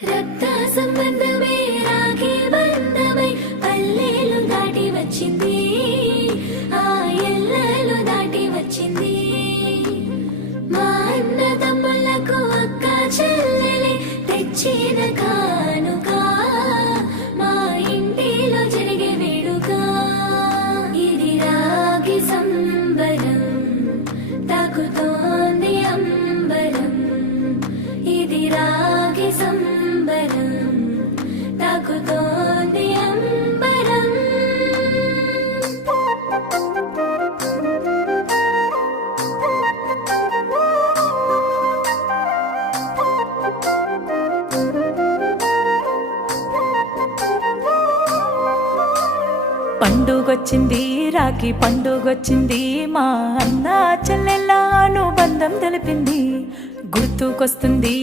రక్త సంబంధమే రాఖీ బంధమై పల్లెలు దాటి వచ్చింది, ఆ ఎల్లలు దాటి వచ్చింది. మా అన్నదమ్ములకు అక్క చెల్లెలే తెచ్చిన కానుక, మా ఇంటిలో జరిగే వేడుక. ఇది రాగి సంబరం తాకుతోంది అంబరం, ఇది రాగి సంబరం తాకుతోంది అంబరం. పండుగొచ్చింది రాఖీ పండుగొచ్చింది, మా అన్న చెల్లెళ్ళ అనుబంధం తెలిపింది. గుర్తుకొస్తుంది